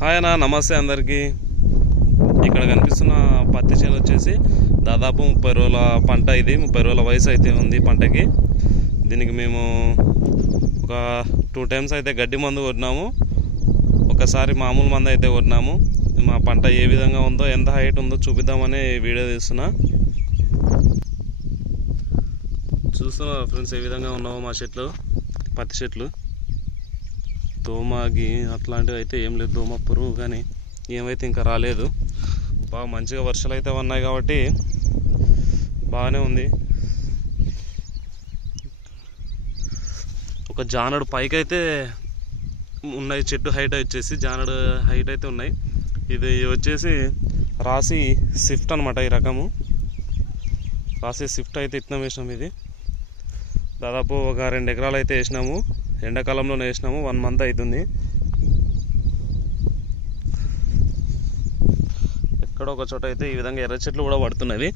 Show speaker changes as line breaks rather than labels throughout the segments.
Hi అన్న నమస్తే అందరికీ. ఇక్కడ కనిపిస్తున్న పత్తి చేను వచ్చేసి దాదాపు ముప్పై రోజుల పంట ఇది ముప్పై రోజుల వయసు అయితే ఉంది పంటకి. దీనికి మేము ఒక టూ టైమ్స్ అయితే గడ్డి మందు కొట్టినాము. ఒకసారి మామూలు మందు అయితే కొట్టినాము. మా పంట ఏ విధంగా ఉందో ఎంత హైట్ ఉందో చూపిద్దామని వీడియో తీస్తున్నా. చూస్తున్నా ఫ్రెండ్స్ ఏ విధంగా ఉన్నావో మా చెట్లు పత్తి చెట్లు? దోమకి అట్లాంటివి అయితే ఏం లేదు. దోమ పురుగు కానీ ఏమైతే ఇంకా రాలేదు. బాగా మంచిగా వర్షాలు అయితే ఉన్నాయి కాబట్టి బాగానే ఉంది. ఒక జానడు పైకి అయితే ఉన్నాయి. చెట్టు హైట్ వచ్చేసి జానడు హైట్ అయితే ఉన్నాయి. ఇది వచ్చేసి రాసి స్విఫ్ట్ అనమాట ఈ రకము. రాసి స్విఫ్ట్ అయితే ఇత్తనం వేసినాం ఇది. దాదాపు ఒక రెండు ఎకరాలు అయితే వేసినాము. ఎండాకాలంలో వేసినాము వన్ మంత్ అవుతుంది ఎక్కడో ఒక చోట అయితే ఈ విధంగా ఎర్ర చెట్లు కూడా పడుతున్నవి.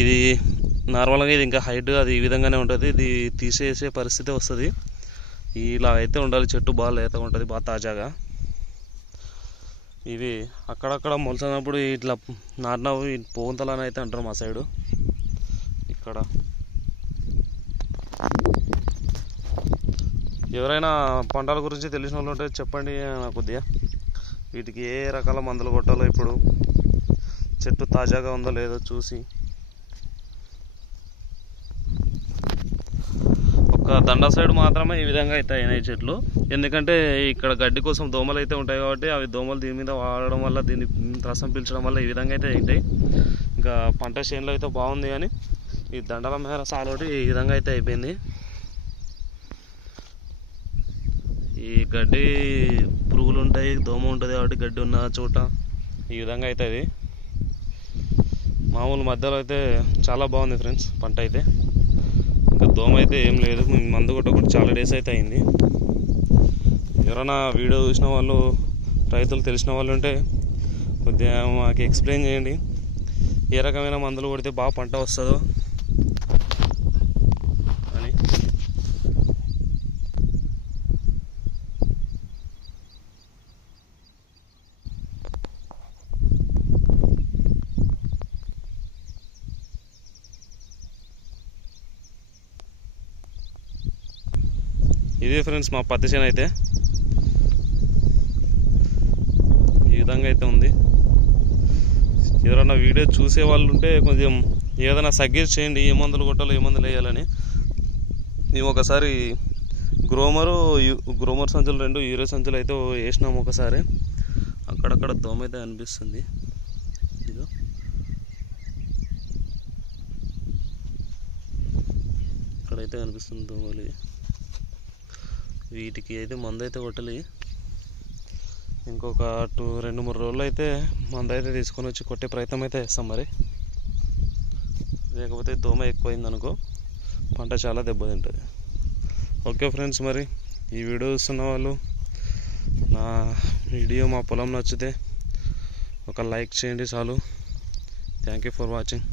ఇది నార్మల్గా ఇది ఇంకా హైట్ అది ఈ విధంగానే ఉంటుంది. ఇది తీసేసే పరిస్థితి వస్తుంది. ఇలా అయితే ఉండాలి. చెట్టు బాగా లేతగా ఉంటుంది బాగా తాజాగా. ఇవి అక్కడక్కడ మొలసినప్పుడు ఇట్లా నాటినవి పోగుంతలని అయితే అంటారు మా సైడు. ఇక్కడ. ఎవరైనా పంటల గురించి తెలిసిన వాళ్ళు ఉంటే చెప్పండి నాకు కొద్దిగా. వీటికి ఏ రకాల మందులు కొట్టాలో ఇప్పుడు. చెట్టు తాజాగా ఉందో లేదో చూసి. ఒక దండ సైడ్ మాత్రమే ఈ విధంగా అయితే అయినాయి చెట్లు. ఎందుకంటే ఇక్కడ గడ్డి కోసం దోమలు అయితే ఉంటాయి కాబట్టి అవి దోమలు దీని మీద వాడడం వల్ల దీన్ని రసం పీల్చడం వల్ల ఈ విధంగా అయితే ఉంటాయి ఇంకా పంట చేనులో అయితే బాగుంది కానీ ఈ దండల మేర సాలోటి ఈ విధంగా అయితే అయిపోయింది. ఈ గడ్డి పురుగులు ఉంటాయి దోమ ఉంటుంది కాబట్టి గడ్డి ఉన్న చోట. ఈ విధంగా అవుతుంది మామూలు మధ్యలో అయితే చాలా బాగుంది ఫ్రెండ్స్ పంట అయితే. ఇంకా దోమ అయితే ఏం లేదు మందు కొట్టకుండా చాలా డేస్ అయితే అయింది. ఎవరైనా వీడియో చూసిన వాళ్ళు రైతులు తెలిసిన వాళ్ళు ఉంటే కొద్దిగా మాకు ఎక్స్ప్లెయిన్ చేయండి. ఏ రకమైన మందులు కొడితే బాగా పంట వస్తుందో. ఇదే ఫ్రెండ్స్ మా పత్తి చేను అయితే. ఈ విధంగా అయితే ఉంది. ఎవరైనా వీడియో చూసే వాళ్ళు ఉంటే కొంచెం ఏదైనా సగ్గేజ్ చేయండి ఏ మందులు కొట్టాలో ఏ మందులు వేయాలని. మేము ఒకసారి గ్రోమరు గ్రోమర్ సంచులు రెండు యూరియా సంచులు అయితే వేసినాము ఒకసారి. అక్కడక్కడ దోమ అయితే అనిపిస్తుంది. ఇదో ఇక్కడైతే కనిపిస్తుంది దోమలు. వీటికి అయితే మందు అయితే కొట్టాలి. ఇంకొక టూ రెండు మూడు రోజులు అయితే మందు అయితే తీసుకొని వచ్చి కొట్టే ప్రయత్నం అయితే చేస్తాం మరి. లేకపోతే దోమ ఎక్కువైంది అనుకో పంట చాలా దెబ్బతింటుంది. ఓకే ఫ్రెండ్స్ మరి ఈ వీడియో చూస్తున్న వాళ్ళు నా వీడియో మా పొలం నచ్చితే ఒక లైక్ చేయండి చాలు. Thank you for watching